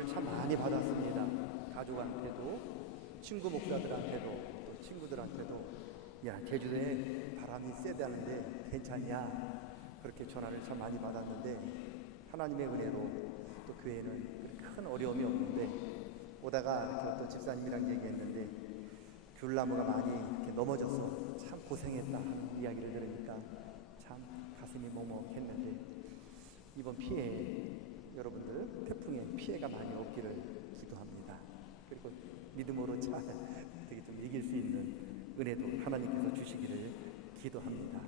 전화를 참 많이 받았습니다. 가족한테도, 친구 목사들한테도, 또 친구들한테도 야, 제주도에 바람이 세다는데 괜찮냐? 그렇게 전화를 참 많이 받았는데 하나님의 은혜로 또 교회는 큰 어려움이 없는데 오다가 또 집사님이랑 얘기했는데 귤나무가 많이 이렇게 넘어져서 참 고생했다 하는 이야기를 들으니까 참 가슴이 먹먹했는데 이번 피해 여러분들 태풍에 피해가 많이 없기를 기도합니다. 그리고 믿음으로 잘 어떻게 좀 이길 수 있는 은혜도 하나님께서 주시기를 기도합니다.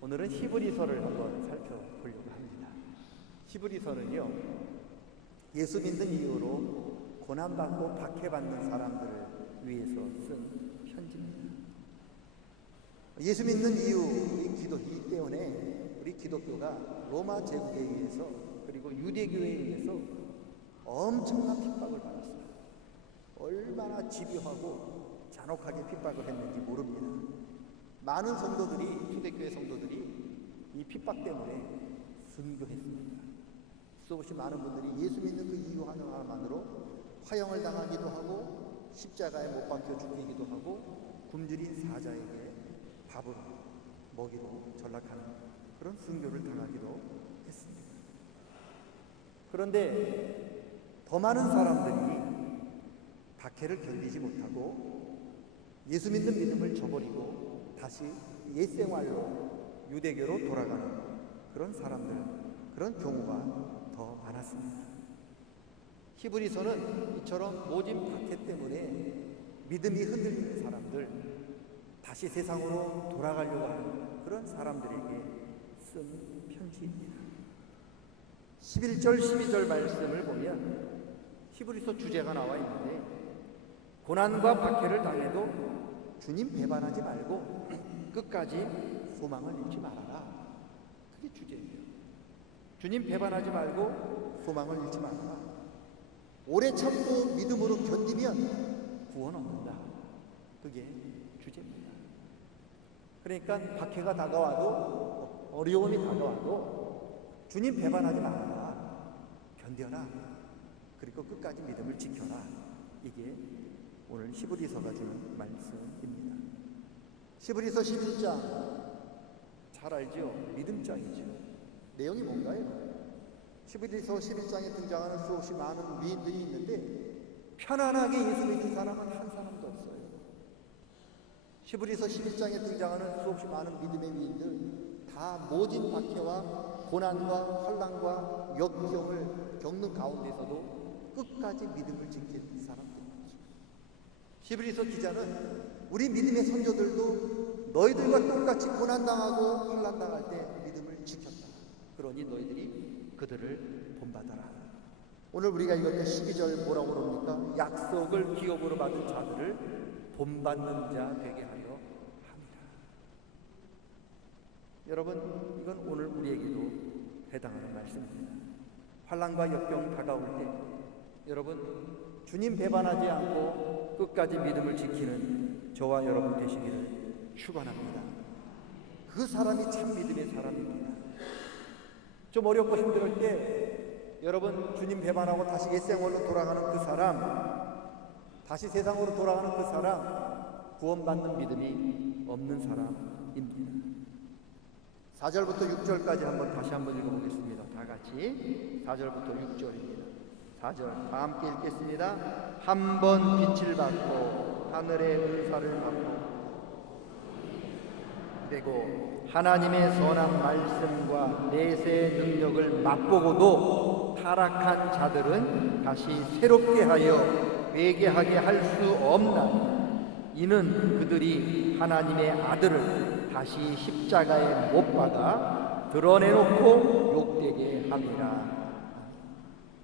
오늘은 히브리서를 한번 살펴보려고 합니다. 히브리서는요, 예수 믿는 이유로 고난받고 박해받는 사람들을 위해서 쓴 편지입니다. 예수 믿는 이유 때문에 우리 기독교가 로마 제국에 의해서 그리고 유대교에 의해서 엄청난 핍박을 받았어요. 얼마나 집요하고 잔혹하게 핍박을 했는지 모릅니다. 많은 성도들이, 초대교회 성도들이 이 핍박 때문에 순교했습니다. 수없이 많은 분들이 예수 믿는 그 이유 하나만으로 화형을 당하기도 하고 십자가에 못 박혀 죽이기도 하고 굶주린 사자에게 밥으로 먹이로 전락하는 그런 순교를 당하기도 했습니다. 그런데 더 많은 사람들이 박해를 견디지 못하고 예수 믿는 믿음을 저버리고 다시 옛생활로 유대교로 돌아가는 그런 사람들, 그런 경우가 더 많았습니다. 히브리서는 이처럼 모진 박해 때문에 믿음이 흔들리는 사람들, 다시 세상으로 돌아가려고 하는 그런 사람들에게 쓴 편지입니다. 11절, 12절 말씀을 보면 히브리서 주제가 나와 있는데 고난과 박해를 당해도 주님 배반하지 말고 끝까지 소망을 잃지 말아라. 그게 주제예요. 주님 배반하지 말고 소망을 잃지 말아라. 오래 참고 믿음으로 견디면 구원 얻는다. 그게 주제입니다. 그러니까 박해가 다가와도 어려움이 다가와도 주님 배반하지 말아라. 견뎌라. 그리고 끝까지 믿음을 지켜라. 이게 오늘 히브리서가 주는 말씀입니다. 히브리서 11장 잘 알죠? 믿음장이죠. 내용이 뭔가요? 히브리서 11장에 등장하는 수없이 많은 위인들이 있는데 편안하게 예수 믿는 사람은 한 사람도 없어요. 히브리서 11장에 등장하는 수없이 많은 믿음의 위인들 다 모진 박해와 고난과 환난과 역경을 겪는 가운데서도 끝까지 믿음을 지킨 사람들이죠. 히브리서 기자는 우리 믿음의 선조들도 너희들과 똑같이 고난당하고 환난당할 때 믿음을 지켰다. 그러니 너희들이 그들을 본받아라. 오늘 우리가 읽을 때 12절 뭐라고 그럽니까? 약속을 기업으로 받은 자들을 본받는 자 되게 하려 합니다. 여러분, 이건 오늘 우리에게도 해당하는 말씀입니다. 환난과 역경 다가올 때 여러분 주님 배반하지 않고 끝까지 믿음을 지키는 저와 여러분 되시기를 축원합니다. 그 사람이 참 믿음의 사람입니다. 좀 어렵고 힘들 때 여러분 주님 배반하고 다시 옛생활로 돌아가는 그 사람, 다시 세상으로 돌아가는 그 사람, 구원받는 믿음이 없는 사람입니다. 4절부터 6절까지 다시 한번 읽어보겠습니다. 다 같이 4절부터 6절입니다. 4절 다 함께 읽겠습니다. 한 번 빛을 받고 하늘의 은사를 받고 그리고 하나님의 선한 말씀과 내세의 능력을 맛보고도 타락한 자들은 다시 새롭게 하여 회개하게 할 수 없나니 이는 그들이 하나님의 아들을 다시 십자가에 못 박아 드러내놓고 욕되게 함이라.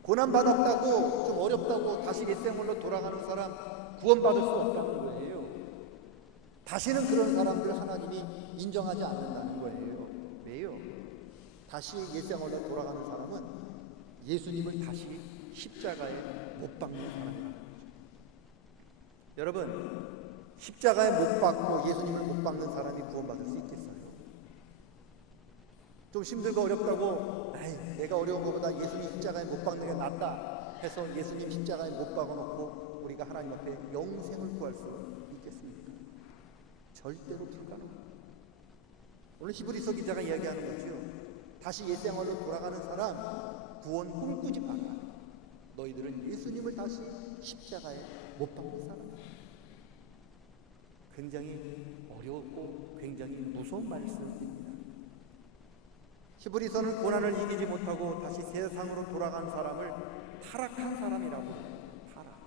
고난받았다고 좀 어렵다고 다시 옛생활로 돌아가는 사람 구원받을 수 없다는 거예요. 다시는 그런 사람들 하나님이 인정하지 않는다는 거예요. 왜요? 다시 옛생활로 돌아가는 사람은 예수님을 다시 십자가에 못 박는 사람입니다. 여러분, 십자가에 못 박고 예수님을 못 박는 사람이 구원받을 수 있겠어요? 좀 힘들고 어렵다고 에이, 내가 어려운 것보다 예수님 십자가에 못 박는 게 낫다 해서 예수님 십자가에 못 박아놓고 우리가 하나님 앞에 영생을 구할 수 있겠습니까? 절대로 불가능합니다. 오늘 히브리서 기자가 이야기하는 거죠. 다시 옛생활로 돌아가는 사람 구원 꿈꾸지 마라. 너희들은 예수님을 다시 십자가에 못 박는 사람이다. 굉장히 어렵고 굉장히 무서운 말씀입니다. 히브리서는 고난을 이기지 못하고 다시 세상으로 돌아간 사람을 타락한 사람이라고 해요. 타락.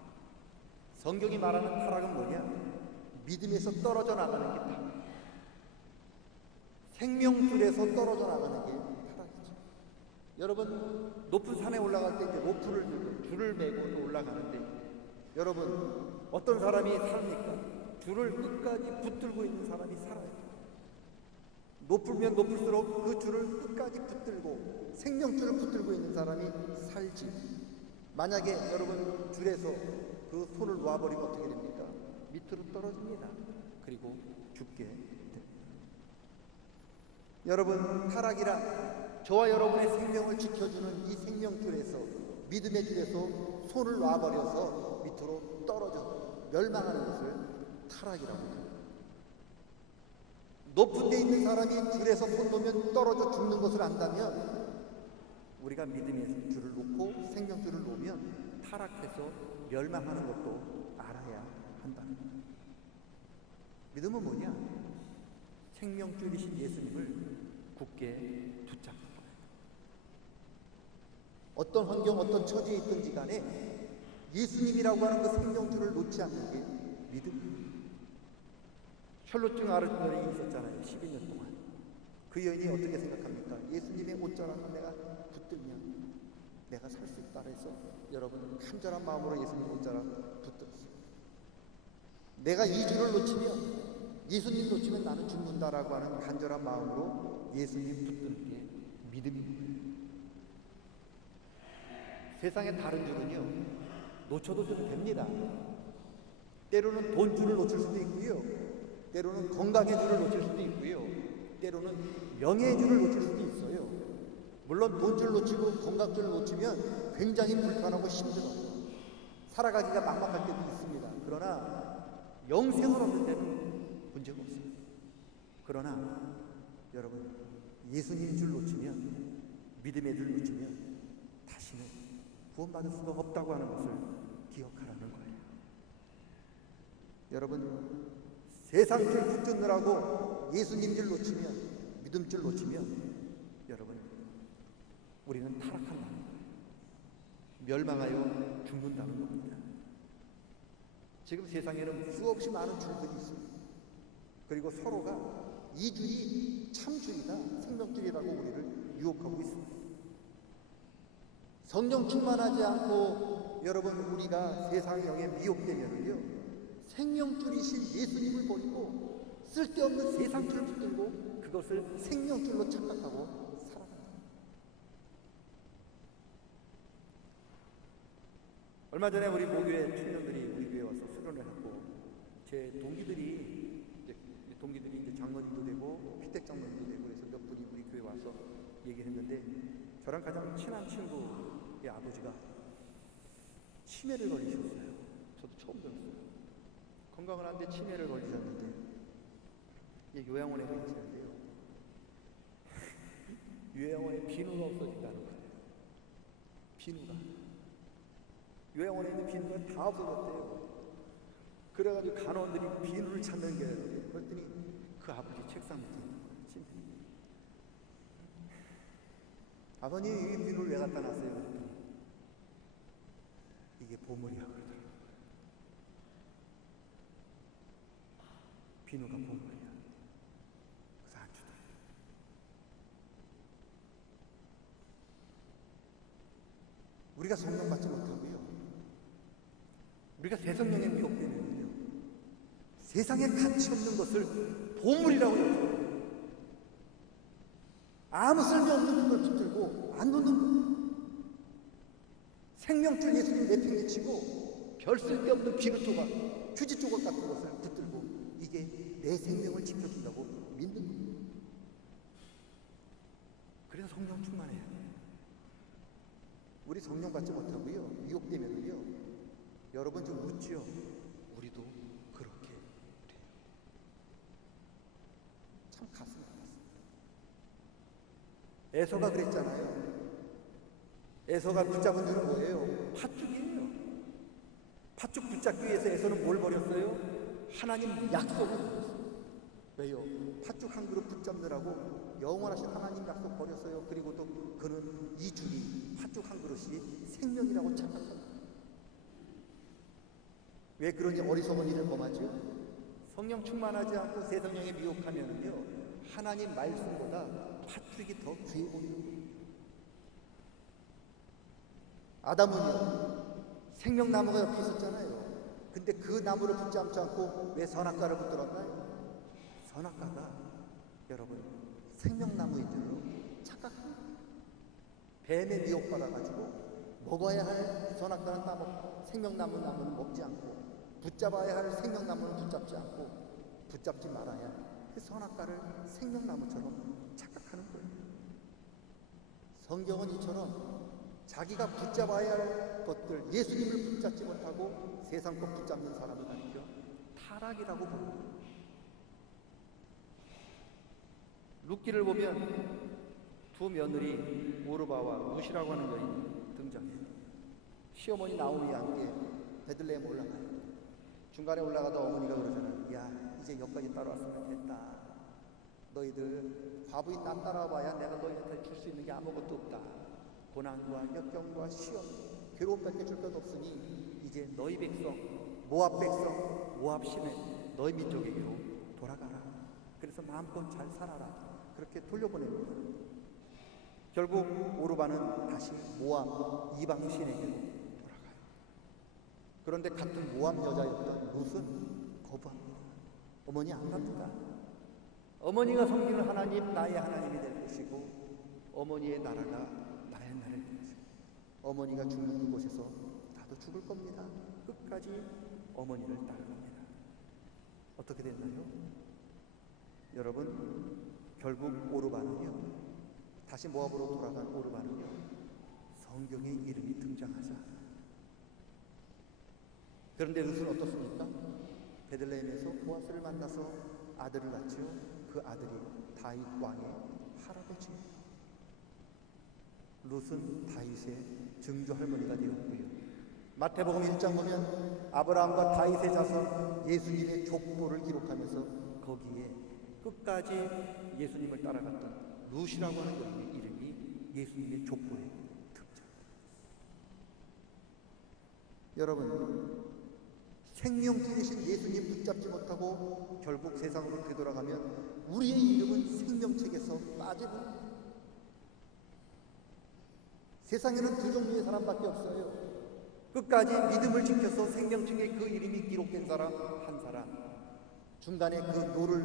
성경이 말하는 타락은 뭐냐? 믿음에서 떨어져 나가는 게 타락. 생명줄에서 떨어져 나가는 게 타락이죠. 여러분 높은 산에 올라갈 때 이제 로프를 들고 줄을 메고 올라가는데 여러분 어떤 사람이 삽니까? 줄을 끝까지 붙들고 있는 사람이 살아요. 높으면 높을수록 그 줄을 끝까지 붙들고 생명줄을 붙들고 있는 사람이 살지. 만약에 여러분 줄에서 그 손을 놓아버리면 어떻게 됩니까? 밑으로 떨어집니다. 그리고 죽게 됩니다. 여러분 타락이란 저와 여러분의 생명을 지켜주는 이 생명줄에서 믿음의 줄에서 손을 놔버려서 밑으로 떨어져 멸망하는 것을 타락이라고 합니다. 높은 데 있는 사람이 줄에서 손 놓으면 떨어져 죽는 것을 안다면 우리가 믿음의 줄을 놓고 생명줄을 놓으면 타락해서 멸망하는 것도 알아야 한다는 거예요. 믿음은 뭐냐? 생명줄이신 예수님을 굳게 붙잡는 거예요. 어떤 환경, 어떤 처지에 있든지 간에 예수님이라고 하는 그 생명줄을 놓지 않는 게 믿음입니다. 혈루증 앓은 여인이 있었잖아요. 12년 동안. 그 여인이 어떻게 생각합니까? 예수님의 옷자락을 내가 붙들면 내가 살 수 있다 해서 여러분 간절한 마음으로 예수님 옷자락 붙들었어요. 내가 이 줄을 놓치면 예수님 놓치면 나는 죽는다라고 하는 간절한 마음으로 예수님 붙드는 게 믿음입니다. 세상의 다른 줄은요 놓쳐도 좀 됩니다. 때로는 돈줄을 놓칠 수도 있고요, 때로는 건강의 줄을 놓칠 수도 있고요, 때로는 명예의 줄을 놓칠 수도 있어요. 물론 돈줄 놓치고 건강줄을 놓치면 굉장히 불편하고 힘들어요. 살아가기가 막막할 때도 있습니다. 그러나 영생을 얻는 데는 문제가 없습니다. 그러나 여러분 예수님 줄 놓치면, 믿음의 줄 놓치면 다시는 구원받을 수가 없다고 하는 것을 기억하라는 거예요. 여러분 세상 줄 붙드느라고 예수님 줄 놓치면, 믿음 줄 놓치면 여러분 우리는 타락한다는 거예요. 멸망하여 죽는다는 겁니다. 지금 세상에는 수없이 많은 줄들이 있습니다. 그리고 서로가 이 줄이 참 줄이다, 생명줄이라고 우리를 유혹하고 있습니다. 성령 충만하지 않고 여러분 우리가 세상 영에 미혹되면요 생명줄이신 예수님을 버리고 쓸데없는 세상줄을 붙들고 그것을 생명줄로 착각하고 살아갑니다. 얼마 전에 우리 모교회 청년들이 우리 교회에 와서 수련을 하고 제 동기들이 이제 장로님도 되고 피택 장로님도 되고 그래서 몇 분이 우리 교회에 와서 얘기했는데 저랑 가장 친한 친구의 아버지가 치매를 걸리셨어요. 저도 처음 들었어요. 건강을 하는데 치매를 걸리셨는데 요양원에 계시는데요. 요양원에 비누가 없어진다는 거예요. 비누가. 요양원에 있는 비누가 다 없어졌대요. 그래가지고 간호원들이 비누를 찾는 거예요. 그랬더니 그 아버지 책상 밑에 있는 거예요. 아버님 이 비누를 왜 갖다 놨어요? 그랬더니 이게 보물이야 그러더라고요. 비누가 보물이야. 그래서 안 주더라고요. 우리가 성령 받지 못하고요, 우리가 세성령에 미혹되면요 세상에 가치 없는 것을 보물이라고 여겨요. 아무 쓸데없는 걸 붙들고 안 놓는 거예요. 생명줄 예수님 내팽개치고 별 쓸데없는 비누 조각, 휴지 조각 같은 것을 붙들고 이게 내 생명을 지켜준다고 믿는 거예요. 성령 충만해야 돼요. 우리 성령 받지 못하고요, 유혹되면은요, 여러분 좀 웃지요. 우리도 그렇게 돼요. 참 가슴이 아팠어요. 에서가 그랬잖아요. 에서가 붙잡은 줄은 뭐예요? 팥죽이에요. 팥죽 붙잡기 위해서 에서는 뭘 버렸어요? 하나님 약속을 버렸어요. 왜요? 팥죽 한 그릇 붙잡느라고 영원하신 하나님 약속 버렸어요. 그리고 또 그는 이 줄이 팥죽 한 그릇이 생명이라고 착각합니다. 왜 그러니 어리석은 일을 범하죠? 성령 충만하지 않고 새 성령에 미혹하면은요, 하나님 말씀보다 팥죽이 더 귀해 보이는 거예요. 아담은요, 생명나무가 옆에 있었잖아요. 근데 그 나무를 붙잡지 않고 왜 선악과를 붙들었나요? 선악과가 여러분 생명나무인 줄로 착각합니다. 뱀에 미혹받아가지고 먹어야 할 선악과는 따먹고 생명나무는 먹지 않고 붙잡아야 할 생명나무는 붙잡지 않고 붙잡지 말아야 할 그 선악과를 생명나무처럼 착각하는 거예요. 성경은 이처럼 자기가 붙잡아야 할 것들, 예수님을 붙잡지 못하고 세상 것 붙잡는 사람을 가리켜 타락이라고 부릅니다. 룻기를 보면 두 며느리 오르바와 룻이라고 하는 여인이 등장해요. 시어머니 나오미와 함께 베들레헴 올라가요. 중간에 올라가다 어머니가 그러잖아요. 야, 이제 여기까지 따라왔으면 됐다. 너희들 과부인 나 따라와봐야 내가 너희한테 줄 수 있는 게 아무것도 없다. 고난과 역경과 시험, 괴로움밖에 줄 것 없으니 이제 너희 백성, 모압 시내 너희 민족에게로 돌아가라. 그래서 마음껏 잘 살아라. 그렇게 돌려보냅니다. 결국 오르바는 다시 모압 이방 시내에게로 돌아가요. 그런데 같은 모압 여자였던 룻은 거부합니다. 어머니 안 갑니다. 어머니가 섬기는 하나님, 나의 하나님이 될 것이고 어머니의 나라가 나의 나라가 될 것이고 어머니가 죽는 그곳에서 나도 죽을 겁니다. 끝까지 어머니를 따라갑니다. 어떻게 됐나요? 여러분, 결국 오르바는요, 다시 모압으로 돌아간 오르바는요, 성경에 이름이 등장하지 않아요. 그런데 룻은 어떻습니까? 베들레헴에서 보아스를 만나서 아들을 낳지요. 그 아들이 다윗 왕의 할아버지예요. 룻은 다윗의 증조 할머니가 되었고요. 마태복음 1장 보면 아브라함과 다윗의 자손 예수님의 족보를 기록하면서 거기에 끝까지 예수님을 따라갔던 룻이라고 하는 여인의 이름이 예수님의 족보에 등장합니다. 여러분, 생명주 되신 예수님 붙잡지 못하고 결국 세상으로 되돌아가면 우리의 이름은 생명책에서 빠져버립니다. 세상에는 두 종류의 사람밖에 없어요. 끝까지 믿음을 지켜서 생명책에 그 이름이 기록된 사람 한 사람, 중간에 그 노를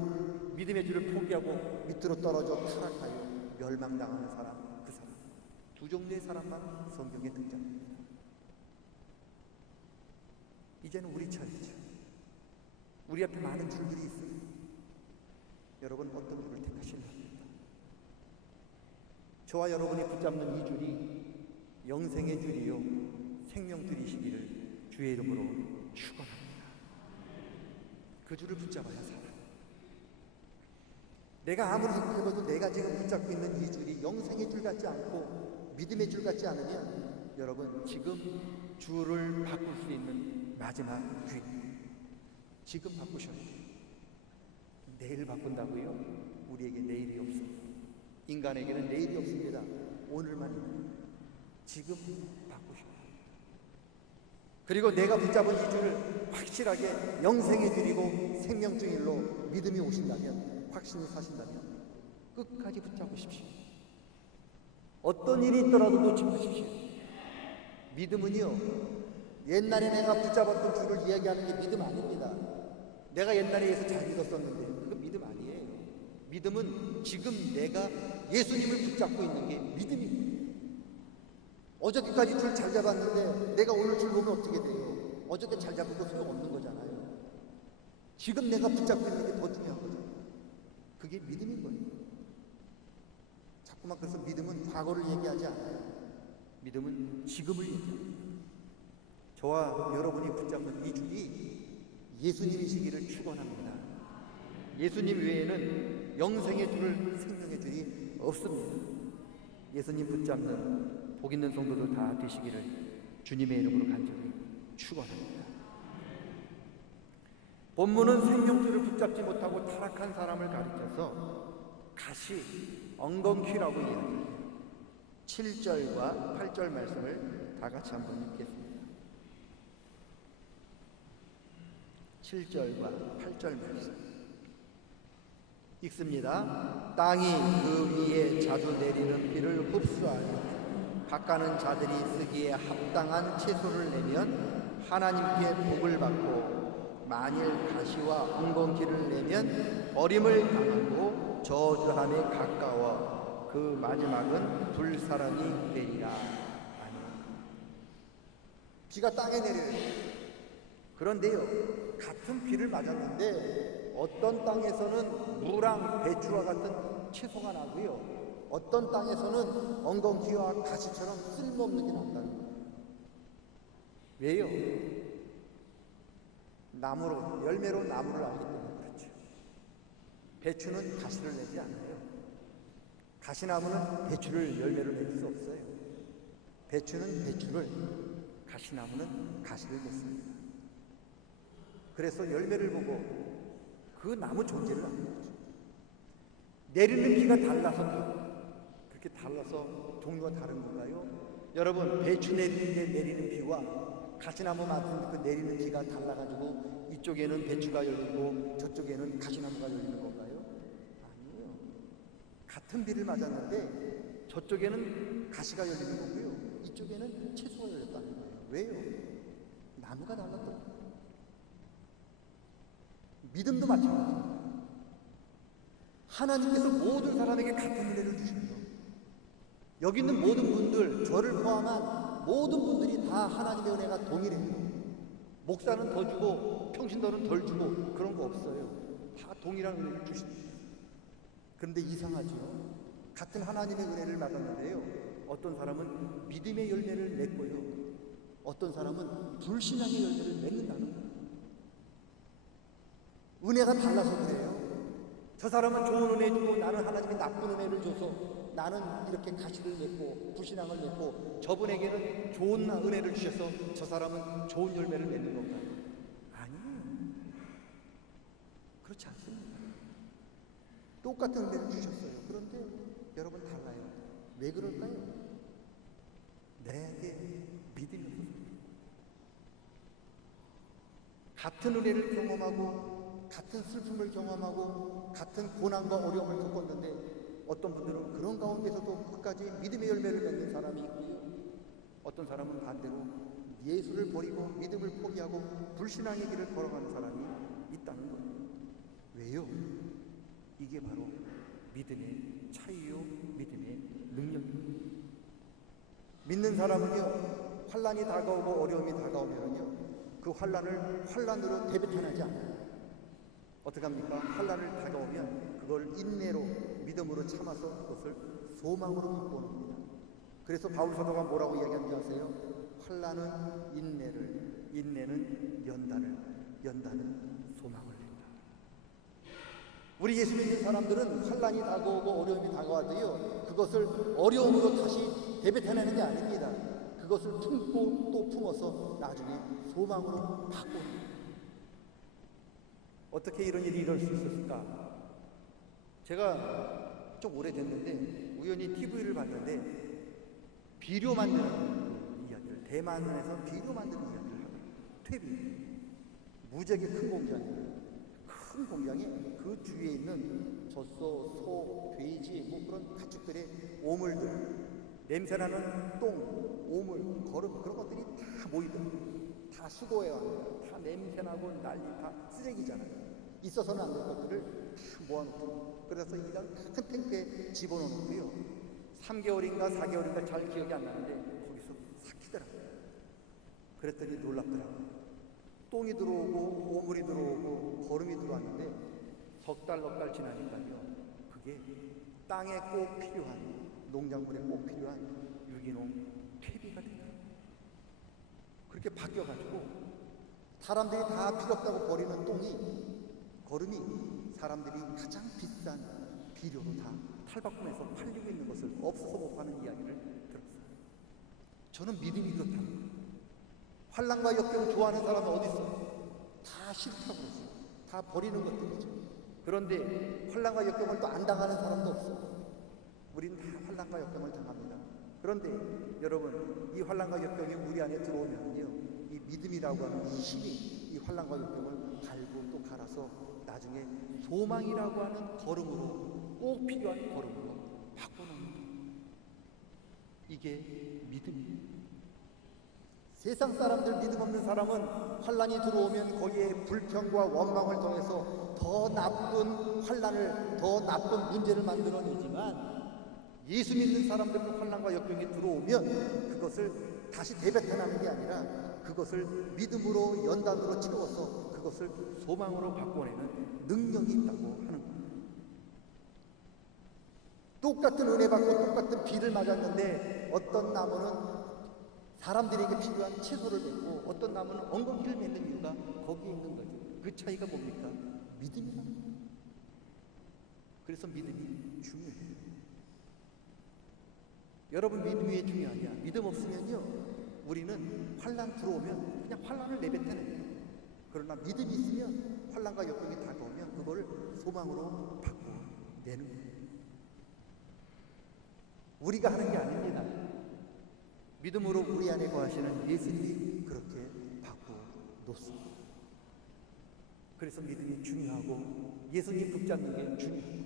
믿음의 줄을 포기하고 밑으로 떨어져 타락하여 멸망당하는 사람, 그 사람. 두 종류의 사람만 성경에 등장합니다. 이제는 우리 차례죠. 우리 앞에 많은 줄들이 있습니다. 여러분 어떤 줄을 택하실랍니까? 저와 여러분이 붙잡는 이 줄이 영생의 줄이요 생명줄이시기를 주의 이름으로 축원합니다. 그 줄을 붙잡아야 살아. 내가 아무리 힘들어도 내가 지금 붙잡고 있는 이 줄이 영생의 줄 같지 않고 믿음의 줄 같지 않으면 여러분 지금 줄을 바꿀 수 있는 마지막 기회, 지금 바꾸셔야 돼요. 내일 바꾼다고요? 우리에게 내일이 없습니다. 인간에게는 내일이 없습니다. 오늘만입니다. 지금 바꾸셔야 돼요. 그리고 내가 붙잡은 이 줄을 확실하게 영생의 줄이고 생명줄 일로 믿음이 오신다면, 확신이 사신다면 끝까지 붙잡으십시오. 어떤 일이 있더라도 놓지 마십시오. 믿음은요, 옛날에 내가 붙잡았던 줄을 이야기하는 게 믿음 아닙니다. 내가 옛날에 예수 잘 믿었었는데 그건 믿음 아니에요. 믿음은 지금 내가 예수님을 붙잡고 있는 게 믿음입니다. 어저께까지 줄 잘 잡았는데 내가 오늘 줄 보면 어떻게 돼요? 어저께 잘 잡은 거 소용없는 거잖아요. 지금 내가 붙잡고 있는 게 더 중요한 거잖아요. 그게 믿음인 거예요. 자, 그래서 믿음은 과거를 얘기하지 않아요. 믿음은 지금을 얘기합니다. 저와 여러분이 붙잡는 이 줄이 예수님이시기를 축원합니다. 예수님 외에는 영생의 줄을, 생명의 줄이 없습니다. 예수님 붙잡는 복 있는 성도들 다 되시기를 주님의 이름으로 간절히 축원합니다. 본문은 생명줄을 붙잡지 못하고 타락한 사람을 가리켜서 가시, 엉겅퀴라고 이야기합니다. 7절과 8절 말씀을 다 같이 한번 읽겠습니다. 7절과 8절 말씀 읽습니다. 땅이 그 위에 자주 내리는 비를 흡수하여 깎아는 자들이 쓰기에 합당한 채소를 내면 하나님께 복을 받고, 만일 가시와 엉겅퀴를 내면 어림을 당하고 저주함에 가까워 그 마지막은 불사람이 되리라. 아멘. 비가 땅에 내려요. 그런데요, 같은 비를 맞았는데 어떤 땅에서는 무랑 배추와 같은 채소가 나고요, 어떤 땅에서는 엉겅퀴와 가시처럼 쓸모없는 게 난다는 거예요. 왜요? 나무로, 열매로 나무를 알기 때문에 그렇죠. 배추는 가시를 내지 않아요. 가시나무는 배추를 열매로 낼 수 없어요. 배추는 배추를, 가시나무는 가시를 냈습니다. 그래서 열매를 보고 그 나무 존재를 아는 거죠. 내리는 비가 달라서, 그렇게 달라서 종류가 다른 건가요? 여러분, 배추 내리는 비와 가시나무 맡은 그 내리는 비가 달라가지고 이쪽에는 배추가 열리고 저쪽에는 가시나무가 열리는 건가요? 아니에요. 같은 비를 맞았는데 저쪽에는 가시가 열리는 거고요, 이쪽에는 채소가 열렸다는 거예요. 왜요? 나무가 달랐던 거예요. 믿음도 마찬가지입니다. 하나님께서 모든 사람에게 같은 은혜를 주십니다. 여기 있는 모든 분들, 저를 포함한 모든 분들이 다 하나님의 은혜가 동일해요. 목사는 더 주고 평신도는 덜 주고 그런 거 없어요. 다 동일한 은혜를 주십니다. 그런데 이상하죠. 같은 하나님의 은혜를 받았는데요, 어떤 사람은 믿음의 열매를 맺고요, 어떤 사람은 불신앙의 열매를 맺는다는 거예요. 은혜가 달라서 그래요. 저 사람은 좋은 은혜 주고 나는 하나님이 나쁜 은혜를 줘서 나는 이렇게 가시를 맺고 불신앙을 맺고, 저분에게는 좋은 은혜를 주셔서 저 사람은 좋은 열매를 맺는 건가요? 아니에요. 그렇지 않습니다. 똑같은 은혜를 주셨어요. 그런데 여러분 달라요. 왜 그럴까요? 내게 믿음이 없어요. 같은 은혜를 경험하고 같은 슬픔을 경험하고 같은 고난과 어려움을 겪었는데, 어떤 분들은 그런 가운데서도 끝까지 믿음의 열매를 맺는 사람이 있고요, 어떤 사람은 반대로 예수를 버리고 믿음을 포기하고 불신앙의 길을 걸어가는 사람이 있다는 거예요. 왜요? 이게 바로 믿음의 차이요, 믿음의 능력입니다. 믿는 사람은요, 환난이 다가오고 어려움이 다가오면요, 그 환난을 환난으로 대비탄하지 않아요. 어떻게 합니까? 환난을 다가오면 그걸 인내로, 믿음으로 참아서 그것을 소망으로 바꿔놓습니다. 그래서 바울 사도가 뭐라고 이야기하는지 아세요? 환난은 인내를, 인내는 연단을, 연단은 소망을 낸다. 우리 예수 믿는 사람들은 환난이 다가오고 어려움이 다가와도요, 그것을 어려움으로 다시 대비해내는 게 아닙니다. 그것을 품고 또 품어서 나중에 소망으로 바꿔. 어떻게 이런 일이 일어날 수 있었을까? 제가 좀 오래됐는데 우연히 TV를 봤는데 비료 만드는 이야기를, 대만에서 비료 만드는 이야기를 하고, 퇴비, 무지하게 큰 공장이에요. 큰 공장에 그 주위에 있는 젖소, 소, 돼지, 뭐 그런 가축들의 오물들, 냄새나는 똥, 오물, 거름, 그런 것들이 다 모이더라고요. 다 수거해왔는데 다 냄새나고 난리, 다 쓰레기잖아요. 있어서는 안 될 것들을 다 모아놓고, 그래서 이런 큰 탱크에 집어넣고요, 3개월인가 4개월인가 잘 기억이 안 나는데 거기서 삭히더라고요. 그랬더니 놀랍더라고요. 똥이 들어오고 오물이 들어오고 거름이 들어왔는데 석 달, 넉 달 지나니까요, 그게 땅에 꼭 필요한 농작물에 꼭 필요한 유기농 퇴비가 된다. 그렇게 바뀌어가지고 사람들이 다 필요 없다고 버리는 거름이 사람들이 가장 비싼 비료로 다 탈바꿈해서 팔리고 있는 것을 없어서 못 파는 이야기를 들었어요. 저는 믿음이 그렇다는 거예요. 환난과 역경을 좋아하는 사람은 어디 있어요? 다 싫다고 그러죠. 다 버리는 것들이죠. 그런데 환난과 역경을 또 안 당하는 사람도 없어요. 우리는 다 환난과 역경을 당합니다. 그런데 여러분, 이 환난과 역경이 우리 안에 들어오면요, 이 믿음이라고 하는 힘이 이 환난과 역경을 갈고 또 갈아서 나중에 소망이라고 하는 걸음으로, 꼭 필요한 걸음으로 바꿔놓습니다. 이게 믿음이에요. 세상 사람들, 믿음 없는 사람은 환난이 들어오면 거기에 불평과 원망을 통해서 더 나쁜 환난을, 더 나쁜 문제를 만들어내지만, 예수 믿는 사람들은 환난과 역경이 들어오면 그것을 다시 내뱉어내는 게 아니라 그것을 믿음으로 연단으로 채워서 그것을 소망으로 바꿔내는 능력이 있다고 하는 거예요. 똑같은 은혜 받고 똑같은 비를 맞았는데 어떤 나무는 사람들에게 필요한 채소를 맺고 어떤 나무는 엉겅퀴를 맺는 이유가 거기에 있는 거죠. 그 차이가 뭡니까? 믿음이라는 거예요. 그래서 믿음이 중요해요. 여러분, 믿음이 왜 중요하냐? 믿음 없으면요, 우리는 환난 들어오면 그냥 환난을 내뱉어내요. 그러나 믿음이 있으면 환난과 역경이 다가오면 그걸 소망으로 바꿔내는 거예요. 우리가 하는 게 아닙니다. 믿음으로 우리 안에 거하시는 예수님이 그렇게 바꿔놓습니다. 그래서 믿음이 중요하고 예수님 붙잡는 게 중요한 거죠.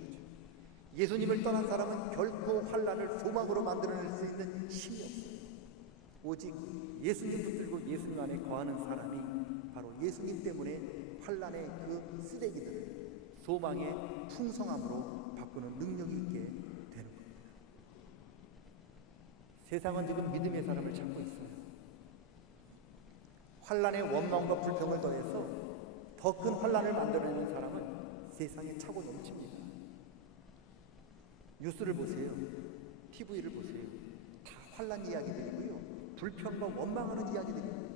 예수님을 떠난 사람은 결코 환난을 소망으로 만들어낼 수 있는 힘이 없어요. 오직 예수님 붙들고 예수님 안에 거하는 사람이 바로 예수님 때문에 환난의 그 쓰레기들을 소망의 풍성함으로 바꾸는 능력이 있게 되는 겁니다. 세상은 지금 믿음의 사람을 찾고 있어요. 환난의 원망과 불평을 더해서 더 큰 환난을 만들어내는 사람은 세상에 차고 넘칩니다. 뉴스를 보세요. TV를 보세요. 다 환난 이야기들이고요. 불평과 원망하는 이야기들이고요.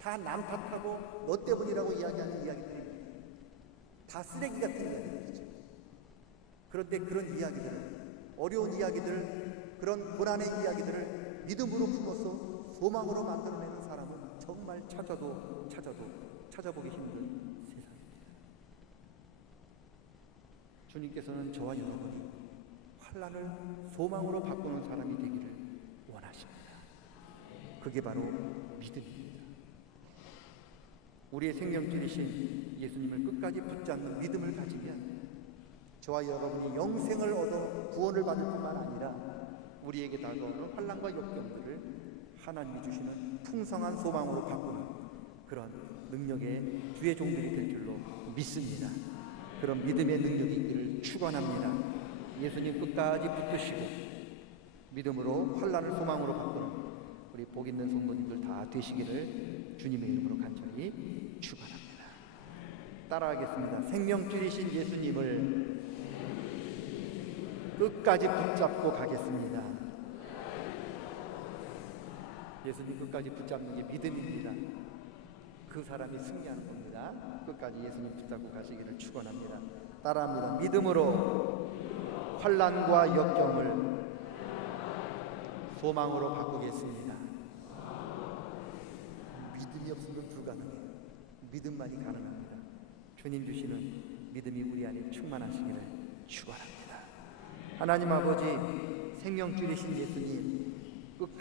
다 남 탓하고 너 때문이라고 이야기하는 이야기들입니다. 다 쓰레기 같은 이야기들이죠. 그런데 그런 이야기들을, 어려운 이야기들을, 그런 고난의 이야기들을 믿음으로 품어서 소망으로 만들어내는 사람은 정말 찾아보기 힘든 세상입니다. 주님께서는 저와 여러분 환난을 소망으로 바꾸는 사람이 되기를 원하십니다. 그게 바로 믿음입니다. 우리의 생명줄이신 예수님을 끝까지 붙잡는 믿음을 가지면 저와 여러분이 영생을 얻어 구원을 받을 뿐만 아니라 우리에게 다가오는 환난과 역경들을 하나님이 주시는 풍성한 소망으로 바꾸는 그런 능력의 주의 종들이 될 줄로 믿습니다. 그런 믿음의 능력이 있기를 축원합니다. 예수님 끝까지 붙드시고 믿음으로 환난을 소망으로 바꾸는 우리 복 있는 성도님들 다 되시기를 주님의 이름으로 간절히 축원합니다. 따라하겠습니다. 생명줄이신 예수님을 끝까지 붙잡고 가겠습니다. 예수님 끝까지 붙잡는 게 믿음입니다. 그 사람이 승리하는 겁니다. 끝까지 예수님 붙잡고 가시기를 축원합니다. 따라합니다. 믿음으로 환난과 역경을 소망으로 바꾸겠습니다. 믿음이 없으면 불가능해요. 믿음만이 가능합니다. 주님 주시는 믿음이 우리 안에 충만하시기를 축원합니다. 하나님 아버지, 생명줄이신 예수님 끝까지